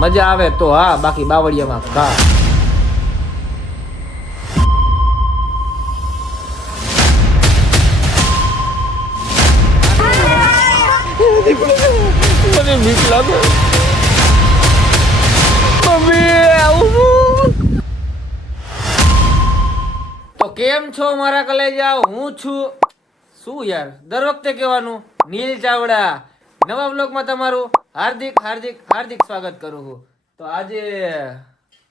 મજા આવે તો હા, બાકી બાવળિયામાં ઘા. મને બીક લાગે મમ્મી. તો કેમ છો મારા કલેજા? હું છું શું યાર દર વખતે કહેવાનું, નીલ ચાવડા. નવા બ્લોગમાં તમારું હાર્દિક હાર્દિક હાર્દિક સ્વાગત કરું છું. તો આજે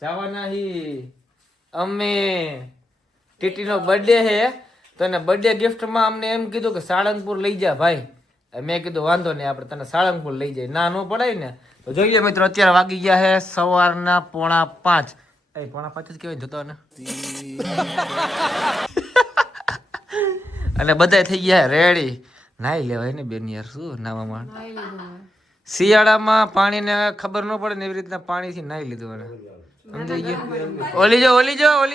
જવાના અમે ટીટીનો બર્થડે છે, તો એને બર્થડે ગિફ્ટમાં અમને એમ કીધું કે સાળંગપુર લઈ જા ભાઈ. મેં કીધું વાંધો નહીં, આપણે તને સાળંગપુર લઈ જાય, ના ન પડાય ને. તો જોઈએ મિત્રો, અત્યારે વાગી ગયા છે સવારના 4:45. 4:45 જ કહેવાય જતો ને. અને બધા થઈ ગયા રેડી. નાઈ લેવાય ને બેન યાર, શું નાવામાં? શિયાળામાં પાણીને ખબર ન પડે ને એવી રીતના પાણીથી નાઈ લીધું એને. સમજાઈ ગયું? ઓલી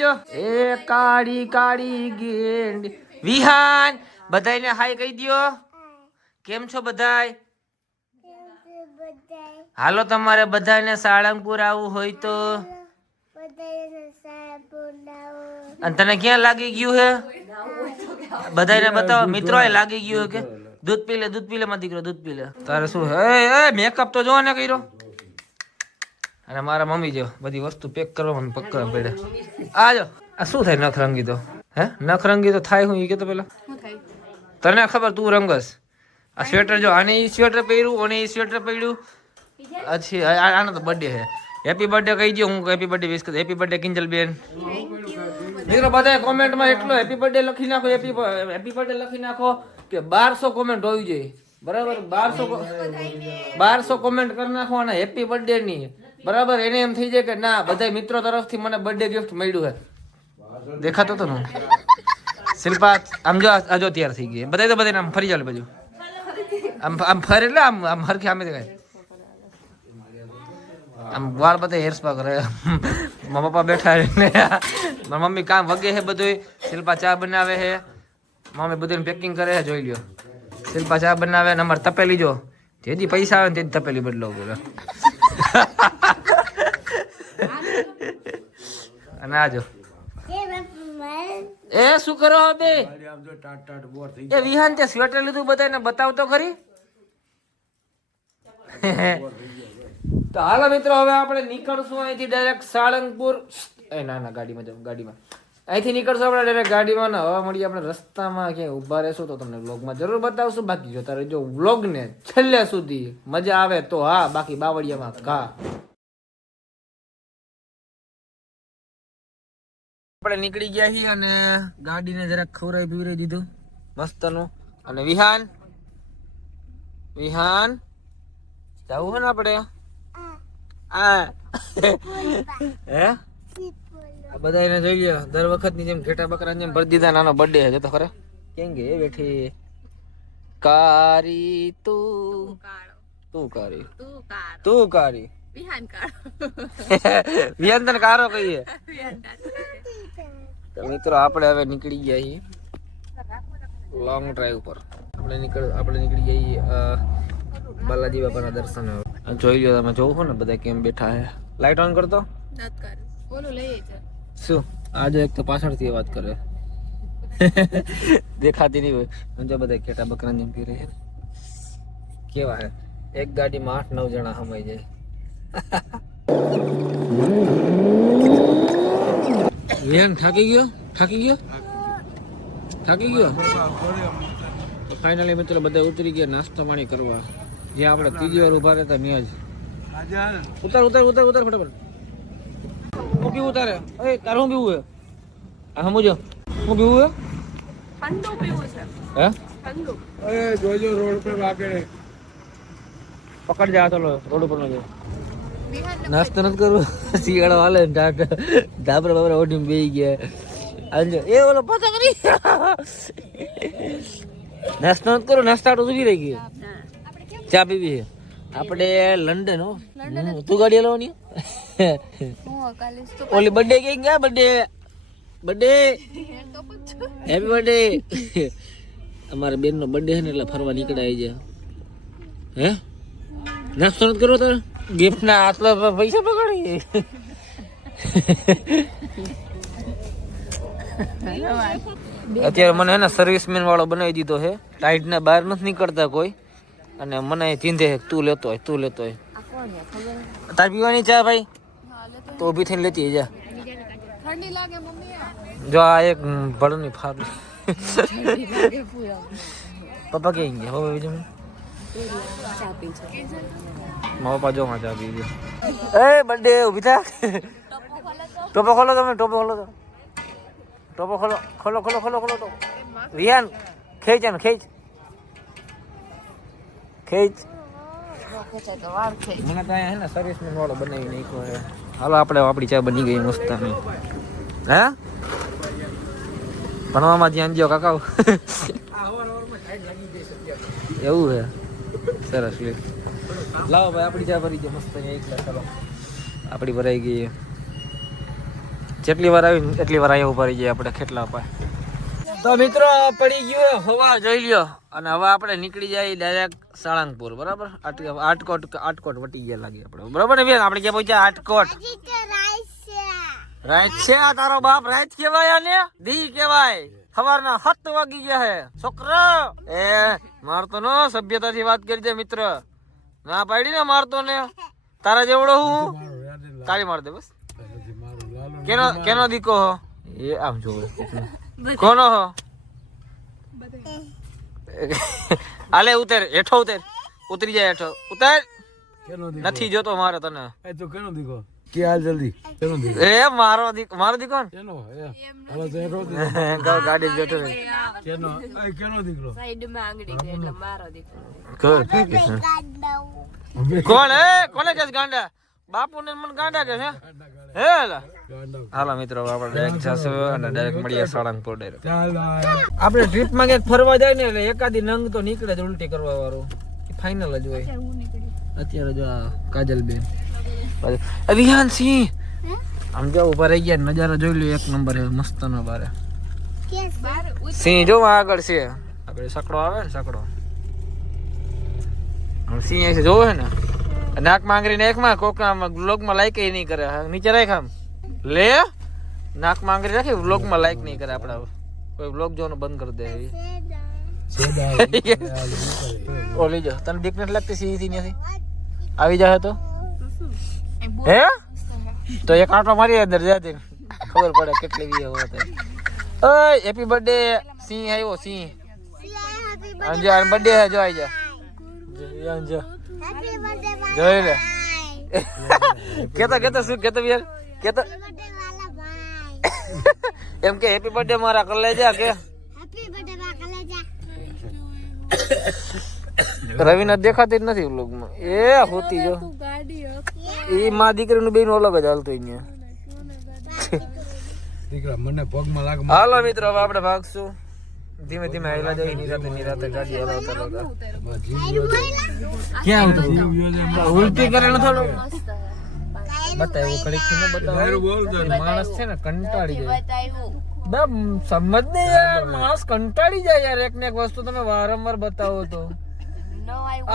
જો એ કાળી કાળી ગેંડી. વિહાન બધાયને હાય કહી દ્યો. કેમ છો બધાય? હાલો તમારે બધાને સાળંગપુર આવવું હોય તો. અને તને ક્યાં લાગી ગયું હે? બધાને બતાવો મિત્રો, લાગી ગયું કે દૂધ પી લે માં દીકરો, દૂધ પી લે. તારે શું હે? મેકઅપ તો જો ને કર્યો. અને મારા મમ્મી જો બધી વસ્તુ પેક કરવા મને પકડવા પડે. આ જો આ શું થાય નખ રંગી તો? હે નખ રંગી તો થાય હું એ કે તો પેલા તને ખબર, તું રંગસ. આ સ્વેટર જો, આને ઈ સ્વેટર પહેર્યું, ઓને ઈ સ્વેટર પહેર્યું. અચ્છી આનો તો બર્થડે છે. હેપી બર્થડે કહી દો. હું હેપી બર્થડે વિશ કરું. હેપી બર્થડે કિંજલ બેન. મિત્રો બધા કોમેન્ટમાં એટલો હેપી બર્થડે લખી નાખો, હેપી બર્થડે લખી નાખો કે 1200 કોમેન્ટ હોવી જોઈએ. બરાબર? 1200 કોમેન્ટ કરી નાખો અને હેપી બર્થડે ની. બરાબર? એને એમ થઈ જાય કે ના બધા મિત્રો તરફથી મને બર્થડે ગિફ્ટ મળ્યું છે. દેખાતો તો ને શિલ્પા આમ જો, આ જો તૈયાર થઈ ગઈ. બધા તો બધાને આમ ફરી ચાલે બાજુ, આમ ફરે એટલે આમ હરખી આમે દેખાય. આમ વાળ બધા હેર સ્પા કરે. મારા પપ્પા બેઠા ને મારા મમ્મી કામ વગે છે બધું. શિલ્પા ચા બનાવે છે, મમ્મી બધું પેકિંગ કરે છે. જોઈ લ્યો, શિલ્પા ચા બનાવે ને અમારે તપેલી જો, જેથી પૈસા આવે ને તેથી તપેલી બદલાવ બોલે. અને આ જો એ શું કરો બે? એ વિહાન તે સ્વેટર લીધું બધાને બતાવ તો ખરી. તો હાલો મિત્રો, હવે આપણે નીકળશું અહીંથી ડાયરેક્ટ સાળંગપુર. ના ગાડીમાં જાવ, ગાડીમાં અહીંથી નીકળશું આપણે ડાયરેક્ટ ગાડીમાં. ને હવે મળીએ આપણે રસ્તામાં ક્યાંય ઊભા રહેશું તો તમને વ્લોગમાં જરૂર બતાવશું. બાકી જોતા રહેજો વ્લોગને છેલ્લે સુધી, મજા આવે તો હા, બાકી બાવળિયામાં ઘા. આપણે નીકળી ગયા છીએ અને ગાડીને જરાક ખવરાઈ પીવરાઈ દીધું મસ્તનું. અને વિહાન જવું છે ને આપણે. હે બધા એને જોઈ લ્યો, દર વખત ની જેમ ઘેટા બકરા જેમ ભરી દીધા. નાનો બર્થડે છે તો ખરે કેમ કે એ બેઠી કારી તું કારી વિહાન તને કારો કહીએ. તો મિત્રો આપણે હવે નીકળી ગયા છીએ લોંગ ડ્રાઈવ પર. આપણે નીકળી ગયા છીએ બાલાજી બાપાના દર્શન. જોઈ લો તમે, જોવો ને બધા કેમ બેઠા છે. લાઈટ ઓન કરતો શું? આજે એક તો પાછળથી વાત કરે, દેખાતી નહીં હોય. બધા કેટા બકરા જેમ પી રહે કેવા હે. એક ગાડીમાં 8-9 જણા હમાઈ જાય. વેન થાકી ગયો. ફાઇનલી મિત્રો બધા ઉતરી ગયા નાસ્તો પાણી કરવા. જ્યાં આપણે ત્રીજી વાર ઉભા રહેતા ત્યાં જ. ઉતાર ફટાફટ. હું પીવું તારે? તારે હું પીવું હે? હા સમજો, હું પીવું હે? ઠંડુ પીવું છે. હે ઠંડુ? જોઈજો રોડ પર વાગે પકડ જા તો રોડ ઉપર નો. નાસ્તો નથી કરવું, શિયાળો હાલે ધાબરા બાબરા ઓઢીને બેસી ગયા. એ ઓલો પાછો કરી નાસ્તો નથી કરો. નાસ્તા તો ઉભી રહી ગઈ. ચા પીવી છે આપણે લંડન. તું ગાડી હલાવવાની? ઓલી બર્થડે કઈ ગયા? Birthday happy birthday. અમારા બેન નો બર્થડે છે ને એટલે ફરવા નીકળાય છે. હે નાસ્તો નથી કરવો તારે? ગિફ્ટ ના આટલા પૈસા પકડી અત્યારે મને હે ને સર્વિસમેન વાળો બનાવી દીધો છે. ટાઈટ ને બહાર નથી નીકળતા કોઈ, અને મને ચીંધે તું લેતો હોય તાર પીવાની ચા ભાઈ તો ઊભી થઈને લેતી જા. જો આ એક ભડની ફાડી પપ્પા કે ગયા હવે બીજું મારા પપ્પા જો માં ચા પી ગયા. એ બર્થડે ઊભી થા. ટોપો ખોલો તમે, ટોપો ખોલો તો, ટોપો ખોલો, ખોલો ખોલો ખોલો ખોલો તો. વિહાન ખેંચ ને ખેંચ ખેંચ. મને તો અહીંયા હે ને સર્વિસમેન વાળો બનાવી નાખ્યો છે. હાલો આપણે આપણી ચા બની ગઈ મસ્ત. હે ભણવામાં ધ્યાન દો કાકા. એવું છે સરસ. લાવો ભાઈ આપણી ચા ભરી ગઈ મસ્ત. ચાલો આપણી ભરાઈ ગઈ. જેટલી વાર આવી એટલી વાર અહીંયા ઉભા રહી જાય આપણે ખેટલા અપાય. તો મિત્રો પડી ગયું હવા જોઈ લ્યો. અને હવે આપણે નીકળી જાય ડાયરેક્ટ સાળંગપુર. બરાબર આટકોટ વટી ગયા લાગે આપણે. બરાબર ને બેન આપણે ક્યાં પહોંચ્યા? આટકોટ. રાઈટ છે આ તારો બાપ રાઈટ કેવાય આને દી કેવાય. સવારના 7 વાગી ગયા હે છોકરા. એ મારતો નો સભ્યતાથી વાત કરી દે મિત્ર. ના પાડી ને મારતો ને. તારા જેવડો હું તાળી માર દે બસ. કેનો દીકો હો? એ આમ જોવે કોનો હો? આલે ઉતર હેઠો ઉતર. ઉતરી જાય હેઠો ઉતર. નથી જોતો મારે તને. એ તો કેનો દીકો કે હાલ જલ્દી કેનો દીકો? એ મારો દીકો ને કેનો હાલો તો હેઠો ગાડી બેઠો ને. કેનો એ કેનો દીકરો સાઈડ માં આંગળી છે એટલે મારો દીકરો. કોણ હે? કોને કે ગાંડા? બાપુ ને મને ગાંડા કે છે હે? હાલો મિત્રો આપણે ડાયરેક્ટ જશું અને ડાયરેક્ટ મળીએ સાળંગપુર ડાયરેક્ટ. આપણે ટ્રીપમાં ક્યાંક ફરવા જાય ને એટલે એકાદી નંગ તો નીકળે જ ઉલટી કરવા વાળું. ફાઇનલ જ હોય. અત્યારે જો આ કાજલ બેન વિહાન સિંહ આમ જો ઉભા રહી ગયા. નજારો જોઈ લો એક નંબર છે મસ્ત નો. બારે સિંહ જો આગળ છે. આગળ સકડો આવે ને સકડો. સિંહ અહીં જોવે ને નાક માંગરી નાખમાં કોક વ્લોગમાં લાઈક નહીં કરે. નીચે રાખ આમ લે નાક માંગરી રાખી વ્લોગમાં લાઈક નહીં કરે. આપડા કોઈ વ્લોગ જોવાનું બંધ કરી દે. ઓલી જો તને બીક નથી લાગતી? સીધી નથી આવી જાય તો હે તો એક આંટો મારી અંદર જતી ખબર પડે કેટલી વી હોય. ઓય હેપી બર્થડે સિંહ આવ્યો. સિંહ અંજો બર્થડે હે જો આવી જા અંજો જોઈ લે. કેતો શું કેતો યાર કેતો એમ કે હેપી બર્થડે મારા કર લે જા કે રવિના દેખાતી જ નથી વ્લોગમાં. એ હોતી જો એ માં દીકરીનું બેન અલગ જ હાલતું અહીંયા. દીકરા મને પગમાં લાગ. હાલો મિત્રો હવે આપણે ભાગશું ધીમે ધીમે આયલા જાય. નિરાતે ગાડી હલાવતા ક્યાં આવતું ઉલટી કરે ને થોડું બતાવ્યું કડીક થી ન બતાવ્યું. માણસ છે ને કંટાળી જાય. સમજ ને યાર માણસ કંટાળી જાય યાર. એક ને એક વસ્તુ તમે વારંવાર બતાવો તો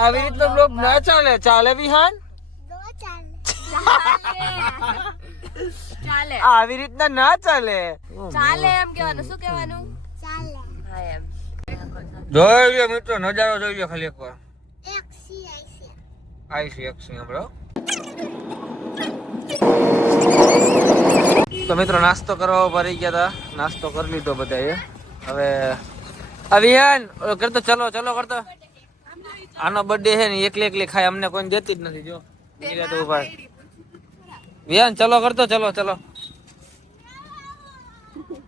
આવી રીતનો બ્લોગ ના ચાલે. ચાલે વિહાન? ચાલે આવી રીતના ના ચાલે. ચાલે એમ કહેવાનું. શું કહેવાનું? ચાલે હા એમ. જોઈ લ્યો મિત્રો નજારો જોઈ લ્યો ખાલી એકવાર. આઈસી આપણો. તો મિત્રો નાસ્તો કરવા ભરી ગયા હતા. નાસ્તો કરી લીધો બધાએ. હવે વિહાન કરતો ચલો કરતો. આનો બર્થડે છે ને એકલી ખાય. અમને કોઈ દેતી જ નથી. જો તો ઉભા વિહાન ચલો કરતો. ચલો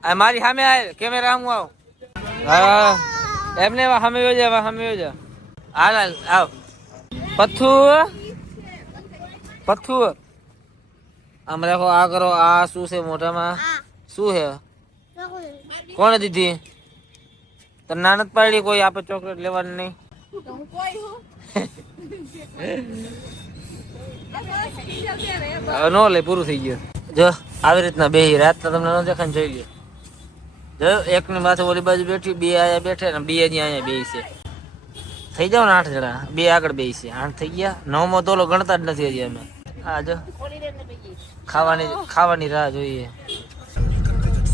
આ મારી સામે આય કેમેરા સામે આવ. હા એમને સામે જા. હાલ આવ પથ્થુ આમ રાખો. આ કરો. આ શું છે મોઢામાં? શું છે? કોણે દીધી? તને નાનત પાડી કોઈ આપે ચોકલેટ લેવાની નહીં? નો લે પૂરું થઈ ગયું. જો આવી રીતના બેહી રાત તમને ન દેખાય ને જોઈ લ્યો. જો એક ની માથે ઓલી બાજુ બેઠી બે આયા બેઠે ને બે અહીંયા બેહી છે. થઈ જાવ ને 8 જણા, 2 આગળ 2 છે, 8 થઈ ગયા. 9મો તોલો ગણતા જ નથી હજી અમે. આ જો ખાવાની રાહ જોઈએ.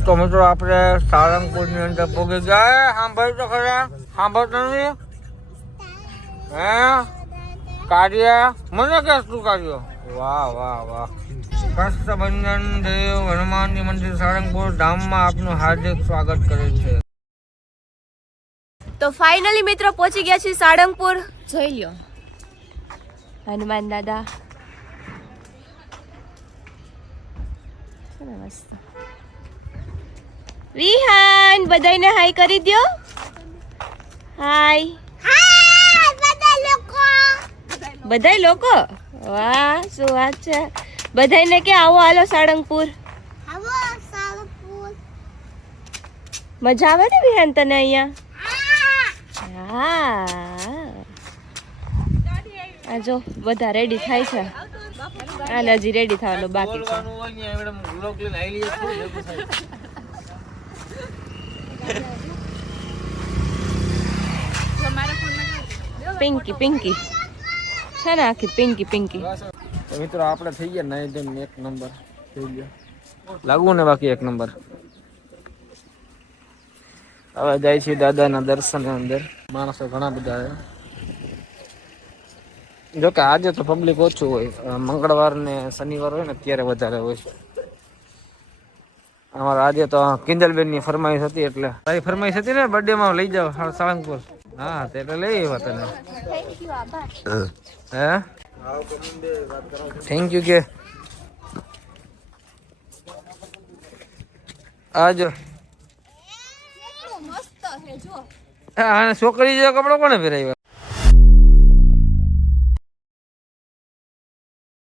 તો મિત્રો આપણે સાળંગપુરની અંદર પહોંચી ગયા. સાંભળ તો ખરા, સાંભળતો નથી હે કાર્ય મને કે શું કાર્યો? વાહ વાહ વાહ. કષ્ટભંજન દેવ હનુમાનજી મંદિર સાળંગપુર ધામમાં આપનું હાર્દિક સ્વાગત કરે છે. તો ફાઇનલી મિત્રો પહોંચી ગયા છીએ સાળંગપુર. જોઈ લ્યો હનુમાન દાદા મસ્ત. વિહાન બધાને હાય કરી દ્યો. હાય બધાય લોકો. વાહ શું વાત છે. બધાને કે આવો હાલો સાળંગપુર. મજા આવે ને વિહાન તને અહીંયા? હા આ જો બધા રેડી થાય છે. આ હજી રેડી થવાનું બાકી છે. પિંકી પિંકી છે ને આખી પિંકી પિંકી. મિત્રો આપણે થઈ ગયા નાઈ ધોઈને 1 નંબર થઈ ગયા. લાગવું ને બાકી 1 નંબર. હવે જાય છે દાદાના દર્શન અંદર. માણસો ઘણા બધા છે. જોકે આજે તો પબ્લિક ઓછું હોય. મંગળવાર ને શનિવાર હોય ને ત્યારે વધારે હોય છે. અમારે આજે તો કિંજલબેન ની ફરમાઈશ હતી એટલે તારી ફરમાઈશ હતી ને બર્થડે માં લઈ જાવ સાળંગપુર. હા તે એટલે લઈ આવ્યા તને. હે થેન્ક યુ કે આજો હા છોકરી જેવા કપડા કોને પહેરાવ્યા?